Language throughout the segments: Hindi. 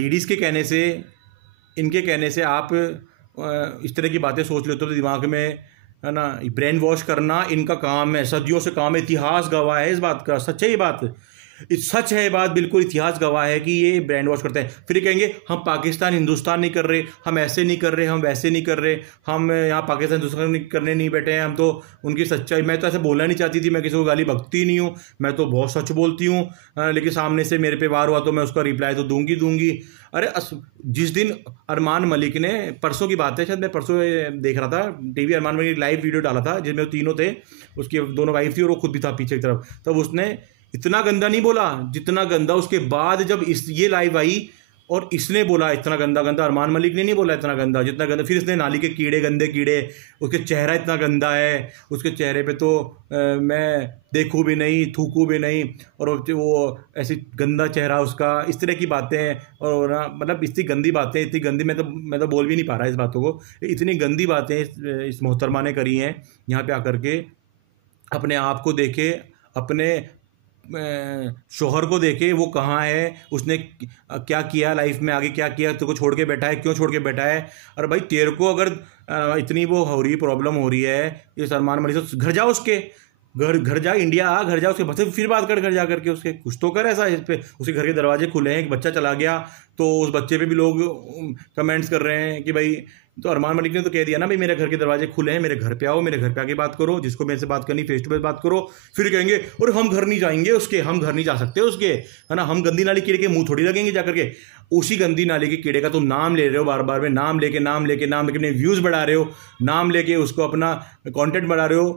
लेडीज़ के कहने से, इनके कहने से आप इस तरह की बातें सोच लेते हो तो दिमाग में, है ना, ब्रेन वॉश करना इनका काम है, सदियों से काम है। इतिहास गवाह है इस बात का, सच है ये बात, सच है ये बात, बिल्कुल इतिहास गवाह है कि ये ब्रेन वॉश करते हैं। फिर ये कहेंगे हम पाकिस्तान हिंदुस्तान नहीं कर रहे, हम ऐसे नहीं कर रहे, हम वैसे नहीं कर रहे, हम यहाँ पाकिस्तान हिंदुस्तान करने नहीं बैठे हैं, हम तो उनकी सच्चाई। मैं तो ऐसे बोलना नहीं चाहती थी, मैं किसी को गाली बकती नहीं हूँ, मैं तो बहुत सच बोलती हूँ, लेकिन सामने से मेरे पे वार हुआ तो मैं उसका रिप्लाई तो दूंगी। अरे जिस दिन अरमान मलिक ने, परसों की बात है शायद, मैं परसों देख रहा था TV, Armaan Malik live video डाला था जिसमें वो तीनों थे, उसकी दोनों वाइफ थी और वो खुद भी था पीछे की तरफ। तब उसने इतना गंदा नहीं बोला जितना गंदा उसके बाद जब ये लाइव आई और इसने बोला, इतना गंदा अरमान मलिक ने नहीं बोला इतना गंदा जितना गंदा। फिर इसने नाली के कीड़े, गंदे कीड़े, उसके चेहरा इतना गंदा है, उसके चेहरे पे तो मैं देखूँ भी नहीं, थूकूँ भी नहीं, और वो ऐसी गंदा चेहरा उसका, इस तरह की बातें। और ना मतलब इतनी गंदी बातें, इतनी गंदी, मैं तो बोल भी नहीं पा रहा इस बातों को, इतनी गंदी बातें इस मोहतरमा ने करी हैं यहाँ पे आकर के। अपने आप को देखे, अपने शोहर को देखे, वो कहाँ है, उसने क्या किया लाइफ में, आगे क्या किया, तेरे को छोड़ के बैठा है, क्यों छोड़ के बैठा है। अरे भाई तेरे को अगर इतनी वो हो रही प्रॉब्लम हो रही है इस अरमान मलिक से, घर जाओ, उसके घर जा, इंडिया आ, घर जा, उसके बच्चे फिर बात कर, घर जा करके उसके कुछ तो कर ऐसा इस पे। उसके घर के दरवाजे खुले हैं, एक बच्चा चला गया तो उस बच्चे पे भी लोग कमेंट्स कर रहे हैं कि भाई, तो अरमान मलिक ने तो कह दिया ना भाई मेरे घर के दरवाजे खुले हैं, मेरे घर पे आओ, मेरे घर पे आके बात करो, जिसको मेरे से बात करनी फेस टू फेस बात करो। फिर कहेंगे और हम घर नहीं जाएंगे उसके, हम घर नहीं जा सकते उसके, है ना, हम गंदी नाली कीड़े के मुंह थोड़ी लगेंगे जाकर के। उसी गंदी नाली के कीड़े का तुम नाम ले रहे हो बार बार में, नाम लेके अपने व्यूज़ बढ़ा रहे हो, नाम लेके उसको अपना कंटेंट बढ़ा रहे हो,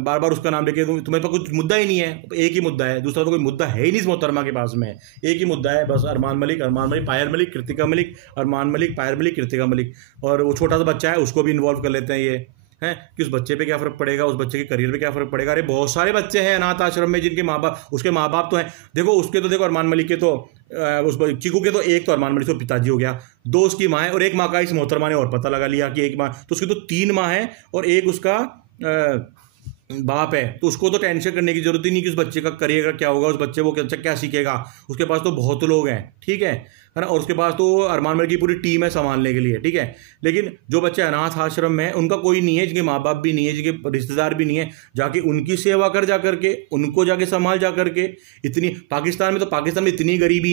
बार बार उसका नाम लेके। तुम्हें पास कुछ मुद्दा ही नहीं है, एक ही मुद्दा है, दूसरा तो कोई मुद्दा है ही नहीं इस मोहतरमा के पास में, एक ही मुद्दा है बस, अरमान मलिक, पायल मलिक, कृतिका मलिक, अरमान मलिक, पायल मलिक, कृतिका मलिक। और वो छोटा सा बच्चा है उसको भी इन्वॉल्व कर लेते हैं ये, हैं कि उस बच्चे पे क्या फ़र्क पड़ेगा, उस बच्चे के करियर पे क्या फ़र्क पड़ेगा। अरे बहुत सारे बच्चे हैं अनाथ आश्रम में जिनके माँ बाप, उसके माँ बाप तो हैं, देखो उसके तो, देखो अरमान मलिक के तो उस चीकू के तो एक तो अरमान मलिक तो पिताजी हो गया, दो उसकी माँ है और एक माँ का इस मोहतरमा ने और पता लगा लिया कि एक माँ, तो उसकी तो 3 माँ है और एक उसका बाप है। तो उसको तो टेंशन करने की जरूरत ही नहीं कि उस बच्चे का करियर का क्या होगा, उस बच्चे वो क्या सीखेगा, उसके पास तो बहुत लोग हैं, ठीक है ना, और उसके पास तो अरमान मलिक की पूरी टीम है संभालने के लिए, ठीक है। लेकिन जो बच्चे अनाथ आश्रम में हैं उनका कोई नहीं है, जिनके माँ बाप भी नहीं है, जिनके रिश्तेदार भी नहीं है, जाके उनकी सेवा कर जा करके, उनको जाके संभाल जा करके। इतनी पाकिस्तान में इतनी गरीबी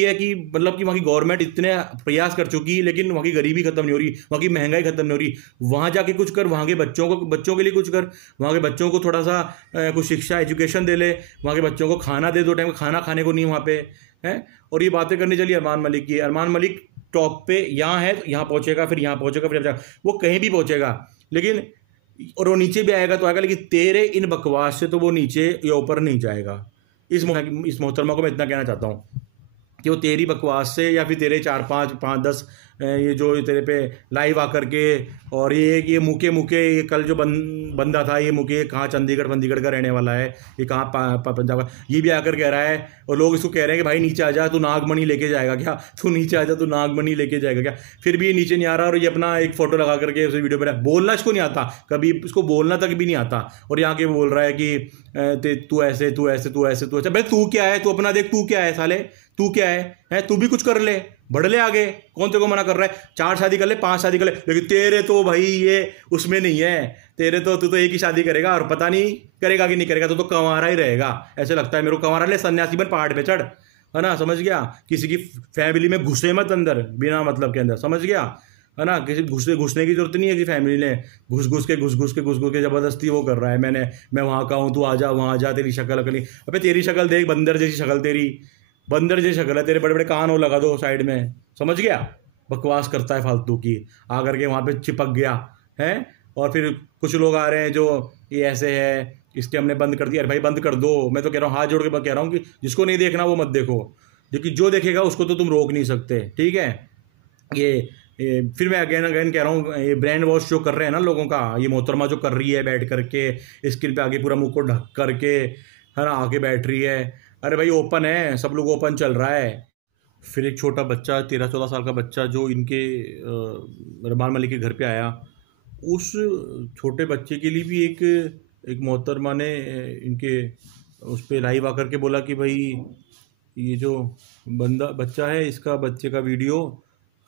है कि मतलब कि वहाँ की गवर्नमेंट इतने प्रयास कर चुकी है लेकिन वहाँ की गरीबी खत्म नहीं हो रही, वहाँ की महंगाई खत्म नहीं हो रही। वहाँ जाके कुछ कर, वहाँ के बच्चों के लिए कुछ कर, वहाँ के बच्चों को थोड़ा सा कुछ शिक्षा, एजुकेशन दे ले, वहाँ के बच्चों को खाना दे, 2 टाइम का खाना खाने को नहीं वहाँ पे है। और ये बातें करनी चलिए अरमान मलिक की, अरमान मलिक टॉप पे यहाँ है, यहाँ पहुँचेगा, फिर यहाँ पहुँचेगा, फिर वो कहीं भी पहुँचेगा, लेकिन और वो नीचे भी आएगा तो आएगा, लेकिन तेरे इन बकवास से तो वो नीचे या ऊपर नहीं जाएगा। इस मोहतरमा को मैं इतना कहना चाहता हूँ कि वो तेरी बकवास से या फिर तेरे 4, 5, 10 ये जो तेरे पे लाइव आकर के, और ये मुके ये कल जो बंदा था, ये मुके कहाँ चंडीगढ़ का रहने वाला है, ये कहाँ पंजाब का, ये भी आकर कह रहा है और लोग इसको कह रहे हैं कि भाई नीचे आ जा, तू नागमणि लेके जाएगा क्या, तू नीचे आ जा, तू नागमणि लेके जाएगा क्या। फिर भी ये नीचे नहीं आ रहा और ये अपना एक फोटो लगा करके उस वीडियो पर बोलना इसको नहीं आता, कभी इसको बोलना तक भी नहीं आता, और यहाँ के बोल रहा है कि तू ऐसे भाई तू क्या है, तू अपना देख, तू क्या है साले, तू क्या है, तू भी कुछ कर ले, बढ़ ले आगे, कौन तेरे को मना कर रहा है, 4 शादी कर ले, 5 शादी कर ले, लेकिन तेरे तो भाई ये उसमें नहीं है, तेरे तो तू तो एक ही शादी करेगा और पता नहीं करेगा कि नहीं करेगा, तो कंवारा ही रहेगा, ऐसे लगता है मेरे को। कंवारा ले, सन्यासी बन, पहाड़ पे चढ़, है ना, समझ गया, किसी की फैमिली में घुसे मत अंदर बिना मतलब के अंदर, समझ गया, है ना, किसी घुसने की जरूरत नहीं है कि फैमिली ने घुस के जबरदस्ती वो कर रहा है, मैं वहाँ का हूँ, तू आ जा, वहाँ जा, तेरी शक्ल अकली, अबे तेरी शक्ल देख, बंदर जैसी शक्ल है, तेरे बड़े बड़े कान हो लगा दो साइड में, समझ गया, बकवास करता है फालतू की, आकर के वहाँ पे चिपक गया है। और फिर कुछ लोग आ रहे हैं जो ये ऐसे है, इसके हमने बंद कर दिया, अरे भाई बंद कर दो, मैं तो कह रहा हूँ, हाथ जोड़ के कह रहा हूँ कि जिसको नहीं देखना वो मत देखो, लेकिन जो देखेगा उसको तो तुम रोक नहीं सकते, ठीक है। ये फिर मैं अगेन कह रहा हूँ, ये ब्रेन वॉश जो कर रहे हैं ना लोगों का, ये मोहतरमा जो कर रही है बैठ करके स्क्रीन पे आगे पूरा मुंह को ढक करके, है ना, आके बैठ रही है, अरे भाई ओपन है, सब लोग ओपन चल रहा है। फिर एक छोटा बच्चा, 13-14 साल का बच्चा जो इनके अरमान मलिक के घर पे आया, उस छोटे बच्चे के लिए भी एक मोहतरमा ने इनके उस पर लाइव आकर के बोला कि भाई ये जो बच्चा है, इसका बच्चे का वीडियो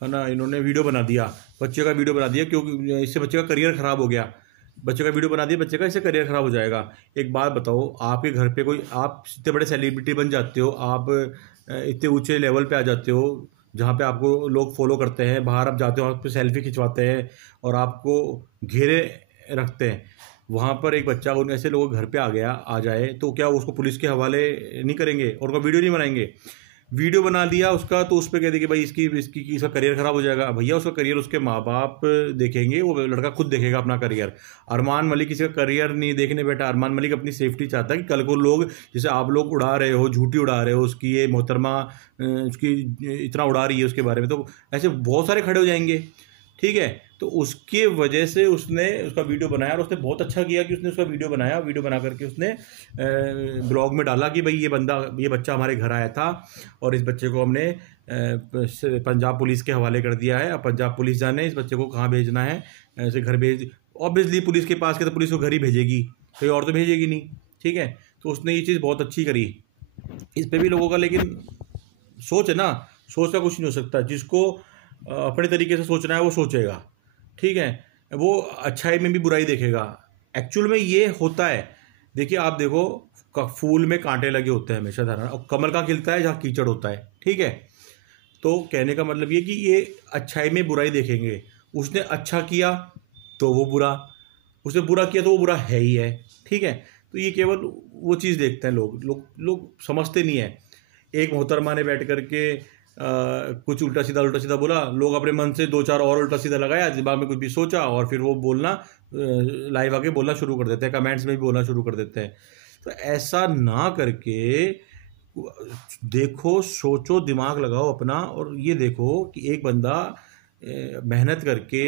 है ना, इन्होंने वीडियो बना दिया, बच्चे का वीडियो बना दिया, क्योंकि इससे बच्चे का करियर ख़राब हो गया। बच्चे का वीडियो बना दिया बच्चे का, इससे करियर ख़राब हो जाएगा। एक बात बताओ, आपके घर पे कोई, आप इतने बड़े सेलिब्रिटी बन जाते हो, आप इतने ऊंचे लेवल पे आ जाते हो जहाँ पे आपको लोग फॉलो करते हैं, बाहर आप जाते हो, आप पे सेल्फी खिंचवाते हैं और आपको घेरे रखते हैं। वहाँ पर एक बच्चा उन ऐसे लोगों के घर पे आ जाए तो क्या उसको पुलिस के हवाले नहीं करेंगे और उनका वीडियो नहीं बनाएंगे? वीडियो बना लिया उसका तो उस पर कहते कि भाई इसका करियर ख़राब हो जाएगा। भैया उसका करियर उसके माँ बाप देखेंगे, वो लड़का खुद देखेगा अपना करियर। अरमान मलिक किसी का करियर नहीं देखने बैठा। अरमान मलिक अपनी सेफ्टी चाहता है कि कल को लोग, जैसे आप लोग उड़ा रहे हो, झूठी उड़ा रहे हो उसकी, ये मोहतरमा उसकी इतना उड़ा रही है उसके बारे में, तो ऐसे बहुत सारे खड़े हो जाएंगे। ठीक है, तो उसके वजह से उसने उसका वीडियो बनाया और उसने बहुत अच्छा किया कि उसने उसका वीडियो बनाया। वीडियो बना करके उसने ब्लॉग में डाला कि भाई ये बच्चा हमारे घर आया था और इस बच्चे को हमने पंजाब पुलिस के हवाले कर दिया है। अब पंजाब पुलिस जाने इस बच्चे को कहाँ भेजना है, ऐसे घर भेज, ऑब्वियसली पुलिस के पास के तो पुलिस को घर ही भेजेगी, कोई और तो भेजेगी नहीं। ठीक है, तो उसने ये चीज़ बहुत अच्छी करी। इस पर भी लोगों का लेकिन सोच है ना, सोच का कुछ नहीं हो सकता। जिसको अपने तरीके से सोचना है वो सोचेगा। ठीक है, वो अच्छाई में भी बुराई देखेगा। एक्चुअल में ये होता है। देखिए, आप देखो, फूल में कांटे लगे होते हैं हमेशा धारण, और कमल का खिलता है जहाँ कीचड़ होता है। ठीक है, तो कहने का मतलब ये कि ये अच्छाई में बुराई देखेंगे। उसने अच्छा किया तो वो बुरा, उसने बुरा किया तो वो बुरा है ही है। ठीक है, तो ये केवल वो चीज़ देखते हैं लोग समझते नहीं है। एक मोहतरमा ने बैठ करके कुछ उल्टा सीधा बोला, लोग अपने मन से दो चार और उल्टा सीधा लगाया, दिमाग में कुछ भी सोचा और फिर वो बोलना लाइव आके बोलना शुरू कर देते हैं, कमेंट्स में भी बोलना शुरू कर देते हैं। तो ऐसा ना करके देखो, सोचो, दिमाग लगाओ अपना, और ये देखो कि एक बंदा मेहनत करके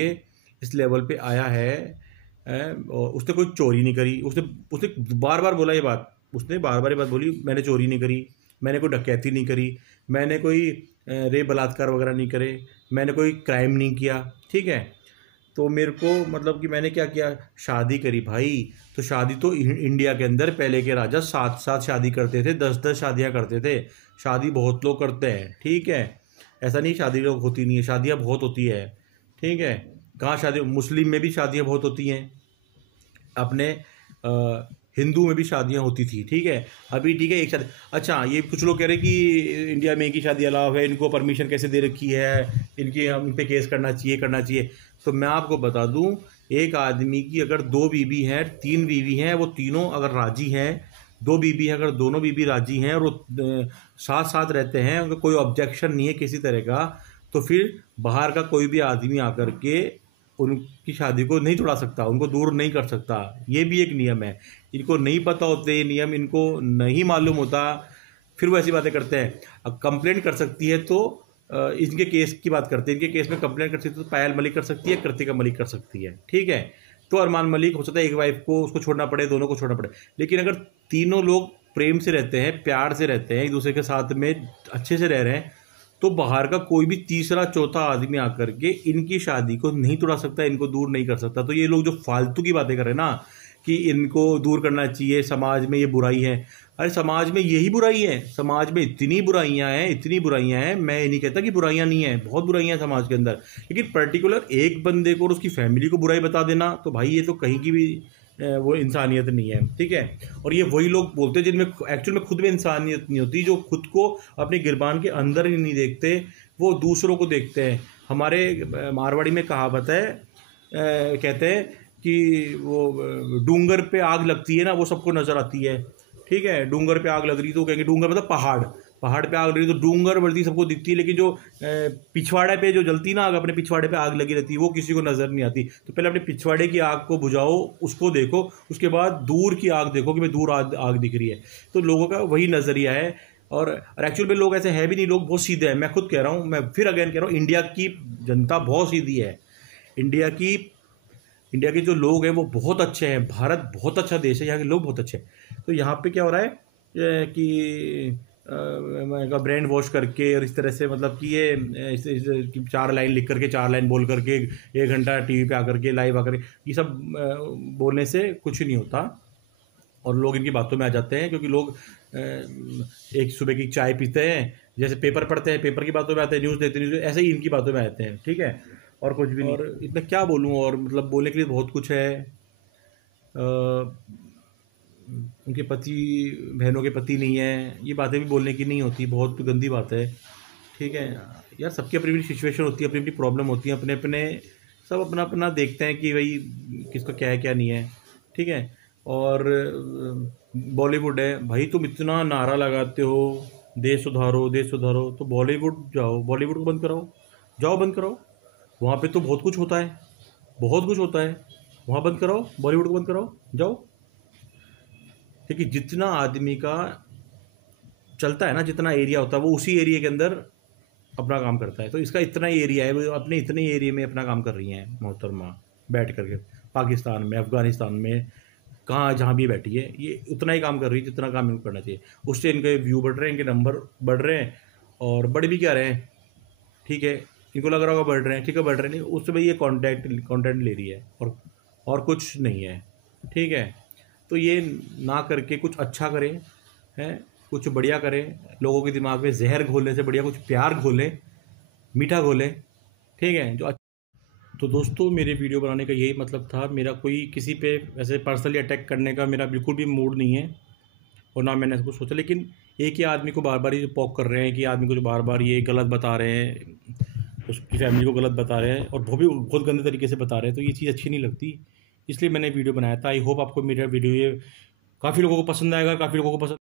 इस लेवल पे आया है, और उसने कोई चोरी नहीं करी। उसने बार बार बोला ये बात, उसने बार बार ये बात बोली, मैंने चोरी नहीं करी, मैंने कोई डकैती नहीं करी, मैंने कोई रेप बलात्कार वगैरह नहीं करे, मैंने कोई क्राइम नहीं किया। ठीक है, तो मेरे को मतलब कि मैंने क्या किया, शादी करी भाई। तो शादी तो इंडिया के अंदर पहले के राजा 7 शादी करते थे, 10 शादियां करते थे। शादी बहुत लोग करते हैं। ठीक है, ऐसा नहीं शादी लोग होती नहीं है, शादियां बहुत होती है। ठीक है, कहाँ शादी, मुस्लिम में भी शादियां बहुत होती हैं, अपने हिंदू में भी शादियां होती थी। ठीक है, अभी ठीक है एक शादी, अच्छा ये कुछ लोग कह रहे हैं कि इंडिया में एक ही शादी अलाव है, इनको परमिशन कैसे दे रखी है, इन पे केस करना चाहिए। तो मैं आपको बता दूं, एक आदमी की अगर 2 बीवी हैं, 3 बीवी हैं, वो तीनों अगर राजी हैं, 2 बीवी हैं, अगर दोनों बीवी राजी हैं और वो साथ साथ रहते हैं, उनका कोई ऑब्जेक्शन नहीं है किसी तरह का, तो फिर बाहर का कोई भी आदमी आकर के उनकी शादी को नहीं तोड़ा सकता, उनको दूर नहीं कर सकता। ये भी एक नियम है। इनको नहीं पता होते ये नियम, इनको नहीं मालूम होता, फिर वो ऐसी बातें करते हैं। अब कंप्लेंट कर सकती है तो इनके केस की बात करते हैं, इनके केस में कंप्लेंट कर सकती है तो पायल मलिक कर सकती है, कृतिका मलिक कर सकती है। ठीक है, तो अरमान मलिक हो सकता है एक वाइफ को उसको छोड़ना पड़े, दोनों को छोड़ना पड़े, लेकिन अगर तीनों लोग प्रेम से रहते हैं, प्यार से रहते हैं, एक दूसरे के साथ में अच्छे से रह रहे हैं, तो बाहर का कोई भी तीसरा चौथा आदमी आकर के इनकी शादी को नहीं तोड़ा सकता, इनको दूर नहीं कर सकता। तो ये लोग जो फालतू की बातें कर रहे हैं ना कि इनको दूर करना चाहिए, समाज में ये बुराई है, अरे समाज में यही बुराई है, समाज में इतनी बुराइयां हैं। मैं ये नहीं कहता कि बुराइयां नहीं हैं, बहुत बुराइयां हैं समाज के अंदर, लेकिन पर्टिकुलर एक बंदे को और उसकी फैमिली को बुराई बता देना, तो भाई ये तो कहीं की भी वो इंसानियत नहीं है। ठीक है, और ये वही लोग बोलते हैं जिनमें एक्चुअल में खुद में इंसानियत नहीं होती, जो खुद को अपने गिरबान के अंदर ही नहीं देखते, वो दूसरों को देखते हैं। हमारे मारवाड़ी में कहावत है, कहते हैं कि वो डूंगर पे आग लगती है ना, वो सबको नज़र आती है। ठीक है, डूंगर पे आग लग रही तो कहेंगे, डूंगर मतलब पहाड़ पे आग लग रही तो डूंगर बढ़ती सबको दिखती है, लेकिन जो पिछवाड़े पे जो जलती ना आग, अपने पिछवाड़े पे आग लगी रहती है, वो किसी को नज़र नहीं आती। तो पहले अपने पिछवाड़े की आग को बुझाओ, उसको देखो, उसके बाद दूर की आग देखो कि भाई दूर आग दिख रही है। तो लोगों का वही नज़रिया है। और एक्चुअल में लोग ऐसे है भी नहीं, लोग बहुत सीधे हैं। मैं खुद कह रहा हूँ, मैं फिर अगेन कह रहा हूँ, इंडिया की जनता बहुत सीधी है। इंडिया के जो लोग हैं वो बहुत अच्छे हैं। भारत बहुत अच्छा देश है, यहाँ के लोग बहुत अच्छे हैं। तो यहाँ पे क्या हो रहा है कि ब्रेन वॉश करके और इस तरह से, मतलब कि ये 4 लाइन लिख करके, 4 लाइन बोल करके, 1 घंटा टीवी पे आकर के लाइव आकर के, ये सब बोलने से कुछ नहीं होता। और लोग इनकी बातों में आ जाते हैं, क्योंकि लोग एक सुबह की चाय पीते हैं, जैसे पेपर पढ़ते हैं, पेपर की बातों में आते हैं, न्यूज़ देखते हैं, न्यूज़, ऐसे ही इनकी बातों में आते हैं, ठीक है। और कुछ भी नहीं। और इतना क्या बोलूँ, और मतलब बोलने के लिए बहुत कुछ है। उनके पति, बहनों के पति नहीं है, ये बातें भी बोलने की नहीं होती, बहुत गंदी बात है, ठीक है यार। सबकी अपनी अपनी सिचुएशन होती है, अपनी अपनी प्रॉब्लम होती है, अपने अपने सब अपना अपना देखते हैं कि भाई किसका क्या है क्या नहीं है, ठीक है। और बॉलीवुड है भाई, तुम इतना नारा लगाते हो देश सुधारो देश सुधारो, तो बॉलीवुड जाओ, बॉलीवुड को बंद कराओ, जाओ बंद कराओ। वहाँ पे तो बहुत कुछ होता है, बहुत कुछ होता है, वहाँ बंद कराओ, बॉलीवुड को बंद कराओ, जाओ। क्योंकि जितना आदमी का चलता है ना, जितना एरिया होता है, वो उसी एरिया के अंदर अपना काम करता है। तो इसका इतना ही एरिया है, वो अपने इतने ही एरिया में अपना काम कर रही हैं मोहतरमा, बैठ करके पाकिस्तान में, अफ़गानिस्तान में, कहाँ जहाँ भी बैठी है, ये उतना ही काम कर रही है जितना काम इनको करना चाहिए। उससे इनके व्यू बढ़ रहे हैं, इनके नंबर बढ़ रहे हैं, और बढ़ भी क्या रहे हैं, ठीक है। इनको लग रहा होगा बढ़ रहे हैं, ठीक है, बढ़ रहे नहीं, उससे भाई ये कंटेंट ले रही है, और कुछ नहीं है, ठीक है। तो ये ना करके कुछ अच्छा करें, हैं, कुछ बढ़िया करें। लोगों के दिमाग में जहर घोलने से बढ़िया कुछ प्यार घोलें, मीठा घोलें, ठीक है। तो दोस्तों, मेरे वीडियो बनाने का यही मतलब था। मेरा कोई किसी पे ऐसे पर्सनली अटैक करने का मेरा बिल्कुल भी मूड नहीं है, और ना मैंने ऐसा कुछ सोचा। लेकिन एक ही आदमी को बार बार ये पॉक कर रहे हैं, कि आदमी को जो बार बार ये गलत बता रहे हैं, उसकी फैमिली को गलत बता रहे हैं, और वो भी बहुत गंदे तरीके से बता रहे हैं, तो ये चीज़ अच्छी नहीं लगती। इसलिए मैंने वीडियो बनाया था। आई होप आपको मेरा वीडियो ये काफ़ी लोगों को पसंद आएगा, काफ़ी लोगों को पसंद